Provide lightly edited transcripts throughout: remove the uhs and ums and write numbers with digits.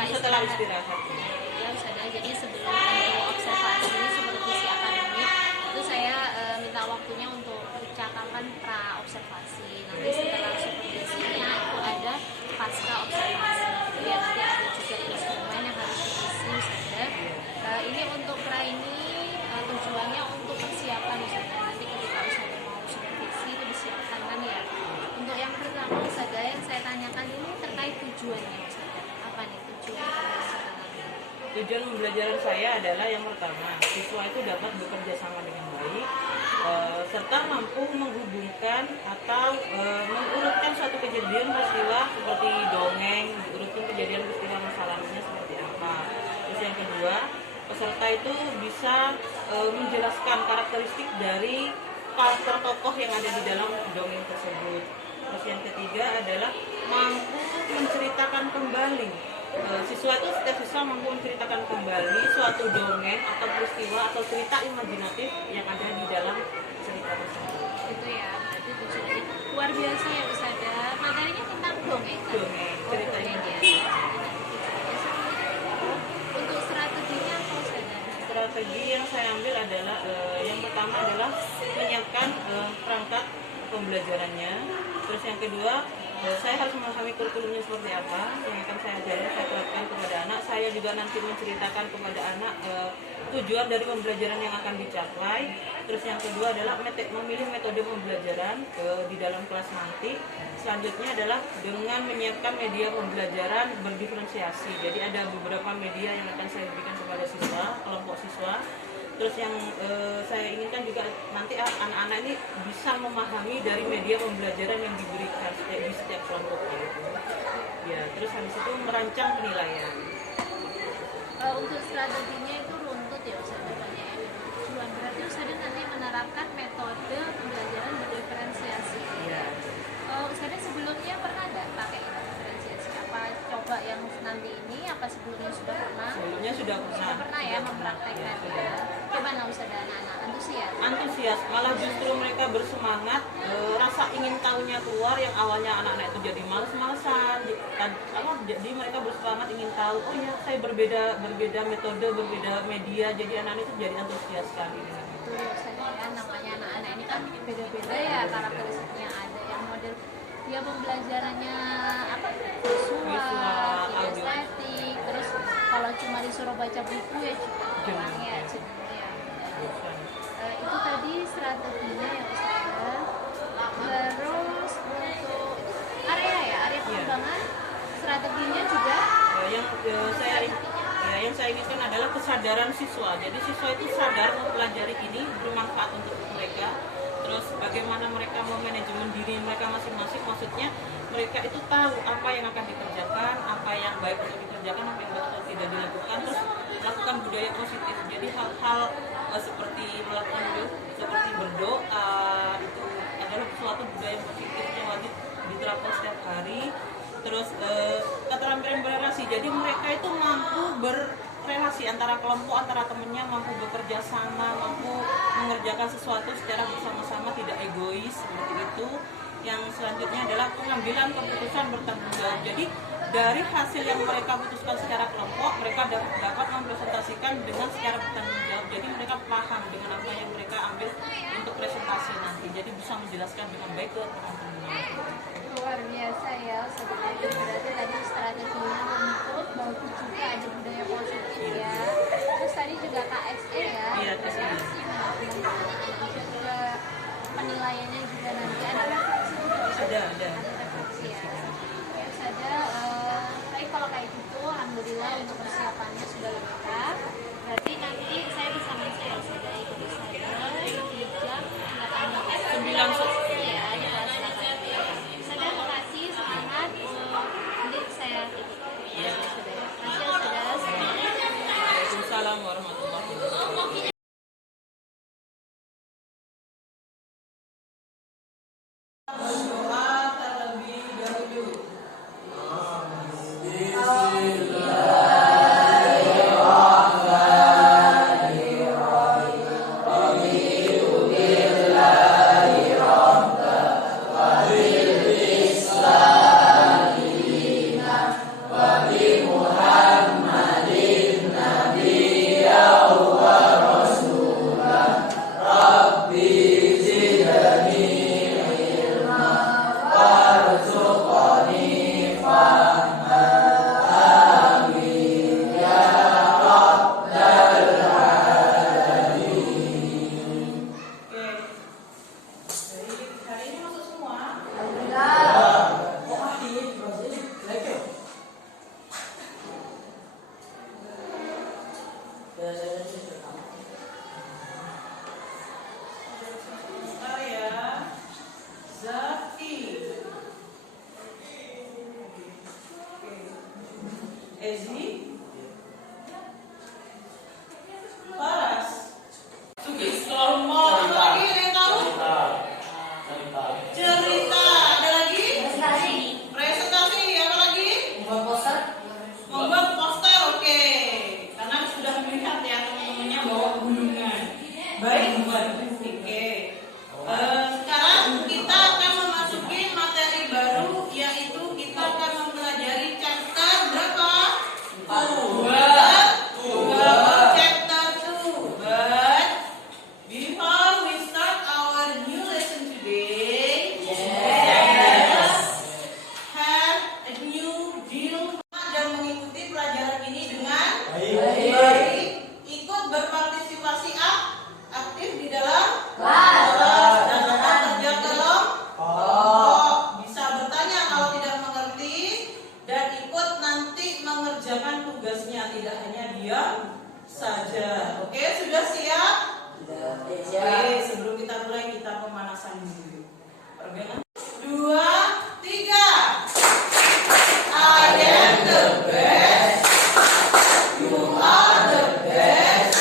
setelah istirahat. Ya Ustazah, jadi sebelum untuk observasi supervisi akademik itu saya minta waktunya untuk percakapan pra observasi. Nanti setelah supervisinya itu ada pasca observasi. Jadi ya nanti ada juga instrumen yang harus diisi Ustazah. Ini untuk pra ini tujuannya untuk persiapan Ustazah. Nanti ketika Ustazah mau supervisi itu disiapkan kan ya. Untuk yang pertama Ustazah yang saya tanyakan ini terkait tujuannya Ustazah. Apa nih tujuan pembelajaran? Tujuan pembelajaran saya adalah yang pertama, siswa itu dapat bekerja sama dengan baik, serta mampu menghubungkan atau mengurutkan suatu kejadian peristiwa seperti dongeng, diurutkan kejadian peristiwa masalahnya seperti apa. Terus yang kedua, peserta itu bisa menjelaskan karakteristik dari karakter tokoh yang ada di dalam dongeng tersebut. Terus yang ketiga adalah mampu menceritakan kembali. Siswa itu setiap siswa mampu menceritakan kembali suatu dongeng atau peristiwa atau cerita imajinatif yang ada di dalam cerita tersebut. Itu ya, berarti tujuannya luar biasa ya Ustazah. Materinya tentang dongeng kan? Dongeng, cerita dongeng ya. imajinatif. Untuk strateginya apa Ustazah? Strategi yang saya ambil adalah yang pertama adalah menyiapkan perangkat pembelajarannya. Terus yang kedua, saya harus memahami kurikulumnya seperti apa yang akan saya ajarkan, saya terapkan kepada anak. Saya juga nanti menceritakan kepada anak tujuan dari pembelajaran yang akan dicapai. Terus yang kedua adalah memilih metode pembelajaran di dalam kelas nanti. Selanjutnya adalah dengan menyiapkan media pembelajaran berdiferensiasi. Jadi ada beberapa media yang akan saya berikan kepada siswa, kelompok siswa. Terus yang saya inginkan juga nanti anak-anak ini bisa memahami dari media pembelajaran yang diberikan di setiap kelompoknya. Ya, terus habis itu merancang penilaian. Untuk strateginya itu runtut ya Ustazah, banyak yang tujuan. Berarti Ustazah nanti menerapkan metode pembelajaran berdiferensiasi. Ya. Ustazah sebelumnya pernah nggak pakai diferensiasi? Apa coba yang nanti ini? Apa sebelumnya sudah pernah? Sebelumnya sudah Pernah ya mempraktekkan. Gimana Ustazah, anak-anak antusias? Antusias, malah justru mereka bersemangat, rasa ingin tahunya keluar. Yang awalnya anak-anak itu jadi males-malesan, jadi mereka bersemangat ingin tahu. Oh ya, saya berbeda metode, berbeda media, jadi anak-anak itu jadi antusias sekali. Betul Ustazah ya, namanya anak-anak ini kan beda-beda ya karakteristiknya. Ada yang model dia pembelajarannya apa visual, estetik, terus kalau cuma disuruh baca buku ya kurang ya jenuh ya. Itu tadi strateginya ya Ustazah. Terus untuk area pengembangan strateginya juga yang saya inginkan adalah kesadaran siswa. Jadi siswa itu sadar mempelajari ini bermanfaat untuk mereka. Terus bagaimana mereka memanajemen diri mereka masing-masing, maksudnya mereka itu tahu apa yang akan dikerjakan, apa yang baik untuk dikerjakan, apa yang baik untuk tidak dilakukan. Terus melakukan budaya positif. Jadi hal-hal seperti melakukan seperti berdoa itu adalah suatu budaya positif yang wajib diterapkan setiap hari. Terus keterampilan berrelasi, jadi mereka itu mampu berrelasi antara kelompok, antara temennya, mampu bekerja sama, mampu mengerjakan sesuatu secara bersama-sama, tidak egois seperti itu. Yang selanjutnya adalah pengambilan keputusan bertanggung jawab. Jadi dari hasil yang mereka putuskan secara kelompok, mereka dapat mempresentasikan dengan secara bertanggung jawab. Jadi mereka paham dengan apa yang mereka ambil untuk presentasi nanti. Jadi bisa menjelaskan dengan baik ke teman-teman. luar biasa ya sebenarnya. Berarti tadi strateginya untuk bagus juga ada budaya positif ya. Terus tadi juga KSE ya. Iya, KSE. Juga penilaiannya juga nanti ada refleksi juga. Ada refleksi ya. Terus ada tapi kalau kayak gitu alhamdulillah untuk persiapannya sudah lengkap. Berarti nanti saya bisa mencoba sudah ikut saya di jam 9 9 ya di kelas 8. Terima kasih, semangat. Hari ini masuk semua. Sebentar ya. Zaki. Ezi. Paras. Selamat lagi ada yang tahu? Cerita. Ada lagi? Presentasi. Apa lagi? Membuat poster. Oke. Karena sudah melihat ya teman-temannya bawa gunungan. Baik, oke. Sekarang kita akan memasuki materi baru, yaitu kita akan mempelajari chapter berapa? 2. Chapter 2. But before we start our new lesson today, have a new deal dan mengikuti pelajaran ini dengan baik. Ikut berpartisipasi aktif di dalam kelas dan tetap kerja kelompok. Bisa bertanya kalau tidak mengerti dan ikut nanti mengerjakan tugasnya, tidak hanya diam saja. Oke, sudah siap? Oke, sebelum kita mulai kita pemanasan dulu. Perbedaan 2, 3. I am the best. You are the best.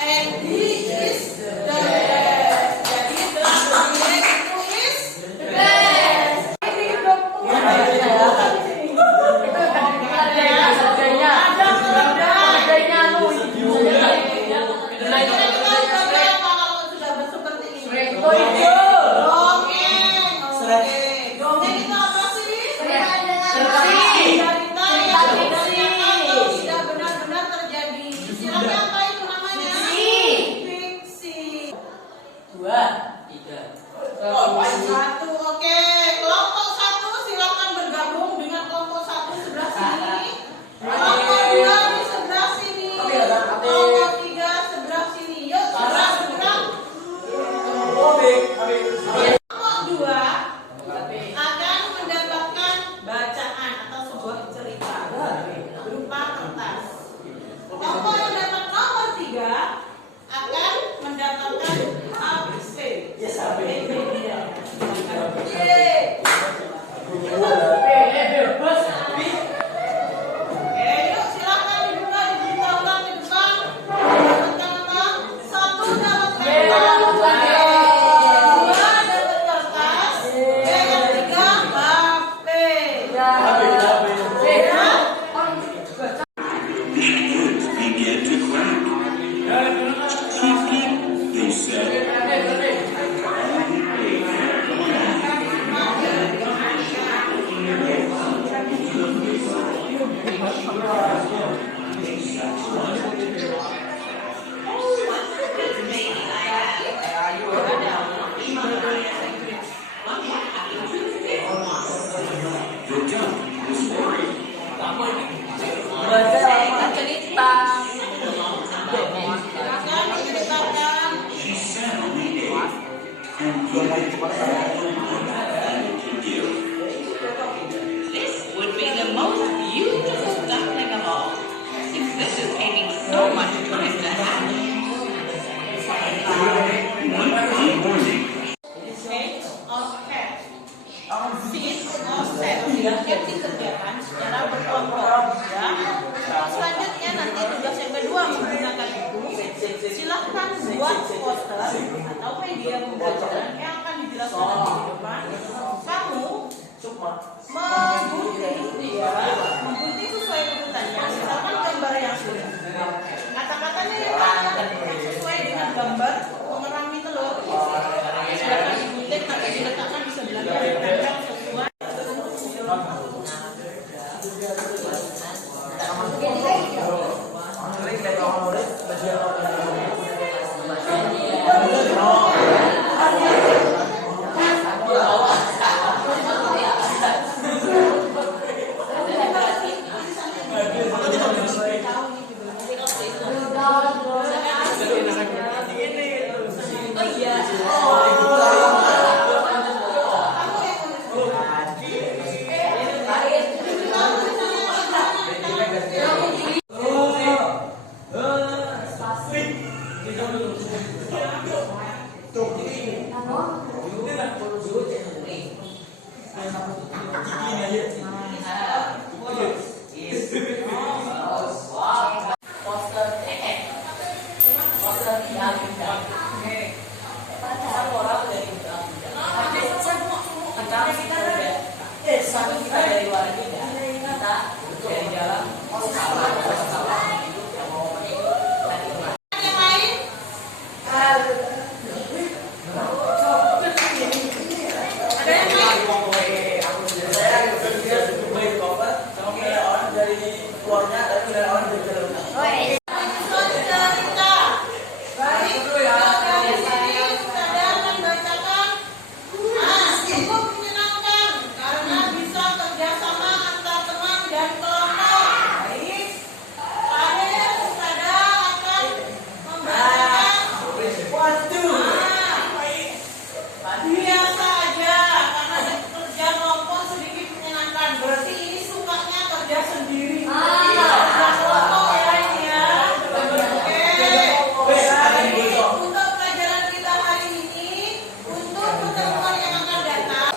And he is the best. Jadi dia itu is the best. Ini dongeng itu apa sih? Cerita yang tidak benar-benar terjadi. Istilahnya apa itu namanya? Fiksi. 2, 3. Kelompok 1, oke. Kelompok 1 silakan bergabung dengan kelompok 1 sebelah sini. Kelompok 2 di sebelah sini. Kelompok 3 sebelah sini. Yuk, gerak. Kelompok 2 akan mendapatkan bacaan atau sebuah cerita berupa kertas. Kelompok yang dapat nomor 3 akan mendapatkan ABC. Yuk silakan dibuka, diberitahukan di depan. Dapatkan apa? 1 dapat kertas. 2 dapat kertas. Yang 3 HP. Began to crack. They said, "You're done. This story." Silakan menceritakan. She sat on the egg and put it together. This would be the most beautiful duckling of all. This is taking so much time to hatch. One fine morning, Seat of set. Seat of set. Jadi kerjakan secara berkelompok ya. Selanjutnya nanti tugas yang kedua menggunakan itu. Silahkan buat poster atau media pembelajaran yang akan dijelaskan nanti di depan. Kamu menggunting sesuai urutannya. Misalkan gambar yang sudah. Kata-kata dari luarnya tapi dari awal dari dalamnya. Oh, iya. Biasa aja, karena kerja kelompok sedikit menyenangkan. Berarti ini sukanya kerja sendiri. Kerja kelompok ya ini ya. Oke. Untuk pelajaran kita hari ini, untuk pertemuan yang akan datang.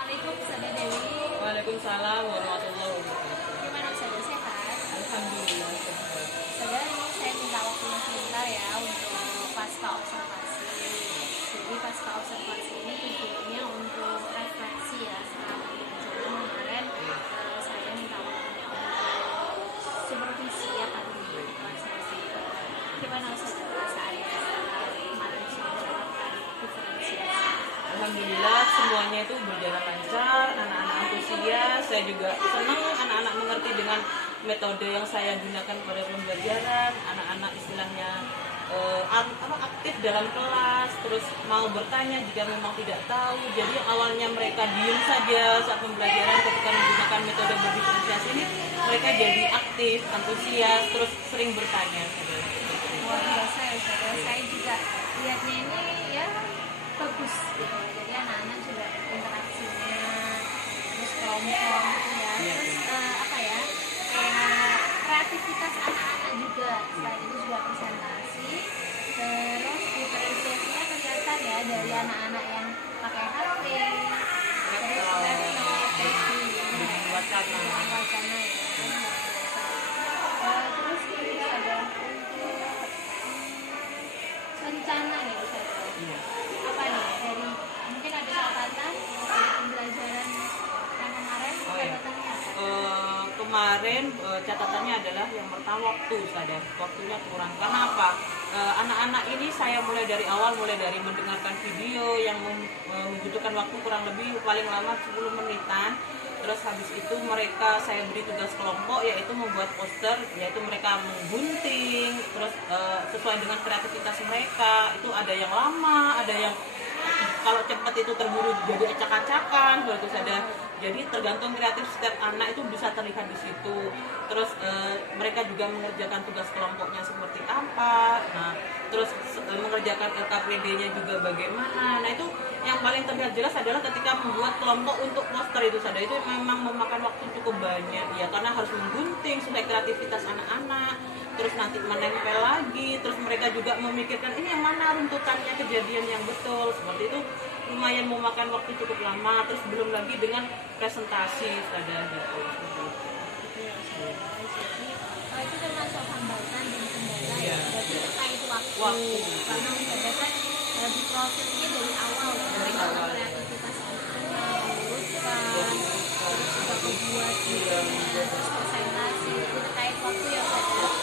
Assalamualaikum Ustazah Dewi. Waalaikumsalam warahmatullahi wabarakatuh. Gimana Ustazah, sehat? Alhamdulillah. Ustazah, ini saya minta waktunya sebentar ya untuk pasca observasi. Jadi pasca observasi ini tujuannya untuk refleksi ya setelah pembelajaran kemarin. Saya minta waktunya untuk supervisi akademik kelas saya. Gimana Ustazah perasaannya setelah kemarin sudah melakukan diferensiasi? Alhamdulillah semuanya itu berjalan lancar, anak-anak antusias, saya juga senang anak-anak mengerti dengan metode yang saya gunakan pada pembelajaran, anak-anak istilahnya aktif dalam kelas, terus mau bertanya jika memang tidak tahu. Jadi awalnya mereka diem saja saat pembelajaran, ketika menggunakan metode berdiferensiasi ini mereka jadi aktif, antusias, terus sering bertanya. Luar biasa ya Ustazah, saya juga lihatnya ini ya bagus gitu. Jadi anak-anak juga interaksinya terus kelompok gitu ya. Terus apa ya, kayak kreativitas anak-anak juga. Selain itu juga presentasi, terus diferensiasinya kelihatan ya dari anak-anak yang pakai HP, terus laptop, terus di Wacana. wacana ya. Terus ini ada untuk rencana nih Ustazah. Apa nih dari mungkin ada catatan dari pembelajaran yang kemarin, catatannya apa? Kemarin catatannya adalah yang pertama waktunya kurang. Karena apa? Anak-anak ini saya mulai dari awal, mulai dari mendengarkan video yang membutuhkan waktu kurang lebih paling lama 10 menitan. Terus habis itu saya beri tugas kelompok, yaitu membuat poster, yaitu mereka menggunting, terus sesuai dengan kreativitas mereka. Itu ada yang lama, ada yang kalau cepat itu terburu jadi acak-acakan, kalau itu ada. Jadi tergantung kreatif setiap anak itu bisa terlihat di situ. Terus mereka juga mengerjakan tugas kelompoknya seperti apa. Nah, terus mengerjakan LKPD-nya juga bagaimana. Nah, itu yang paling terlihat jelas adalah ketika membuat kelompok untuk poster itu saja. Itu memang memakan waktu cukup banyak ya, karena harus menggunting supaya kreativitas anak-anak. Terus nanti menempel lagi, terus mereka juga memikirkan ini yang mana runtutannya kejadian yang betul, seperti itu lumayan memakan waktu cukup lama. Terus belum lagi dengan presentasi ada gitu. Jadi itu termasuk hambatan dan kendala ya. Berarti terkait waktu. Karena Ustazah kan di profilnya dari awal ya. Dari awal kreativitas anak-anak, meluruskan, terus juga membuat terus presentasi. Itu terkait waktu ya Ustazah.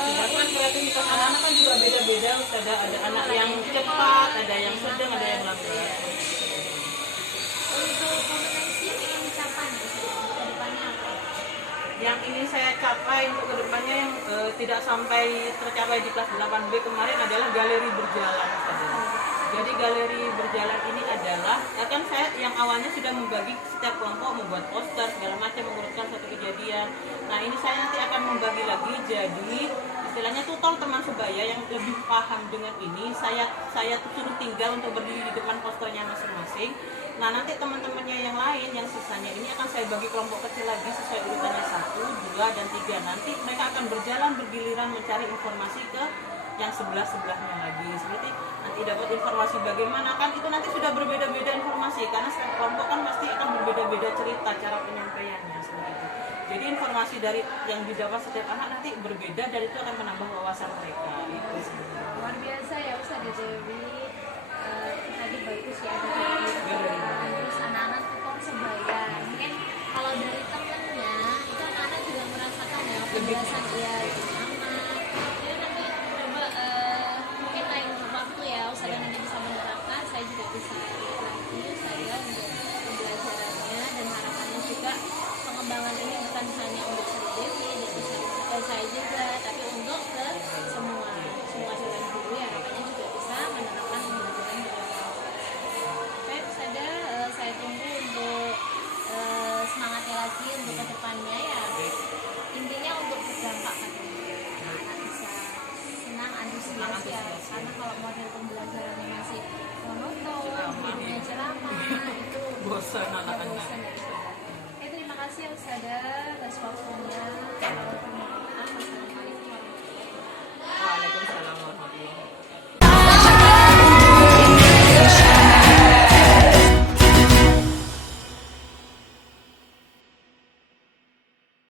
Kan kreativitas anak-anak kan juga beda-beda. Ada anak yang cepat, ada yang sedang, ada yang lambat. Untuk kompetensi yang ingin dicapai nih Ustazah, ke depannya apa? Yang ingin saya capai untuk kedepannya yang tidak sampai tercapai di kelas 8B kemarin adalah galeri berjalan. Jadi galeri berjalan ini adalah kan saya yang awalnya sudah membagi setiap kelompok membuat poster segala macam, mengurutkan satu kejadian. Nah ini saya nanti akan membagi lagi, jadi istilahnya tutor teman sebaya yang lebih paham dengan ini saya suruh tinggal untuk berdiri di depan posternya masing-masing. Nah nanti teman-temannya yang lain yang sisanya ini akan saya bagi kelompok kecil lagi sesuai urutannya 1, 2, dan 3. Nanti mereka akan berjalan bergiliran mencari informasi ke yang sebelahnya lagi. Seperti nanti dapat informasi bagaimana, kan itu nanti sudah berbeda-beda informasi karena setiap kelompok kan pasti akan berbeda-beda cerita cara penyampaiannya seperti itu. Jadi informasi dari yang didapat setiap anak nanti berbeda dan itu akan menambah wawasan mereka. Itu sebenarnya. Luar biasa ya Ustazah Dewi. Tadi bagus ya ada terus anak-anak tutor sebaya. Mungkin kalau dari temennya itu anak-anak juga merasakan ya penjelasan dia nyaman, buat saya juga, tapi untuk ke semua calon guru ya, harapannya juga bisa menerapkan pembelajaran jarak jauh. Baik, saya tunggu untuk semangatnya lagi untuk kedepannya ya. Intinya untuk berdampak kan, anak-anak bisa senang, antusias ya. Karena kalau model pembelajarannya masih monoton, gurunya ceramah, itu Bosan ya anak-anak. bosan ya. Terima kasih ya Ustazah atas waktunya.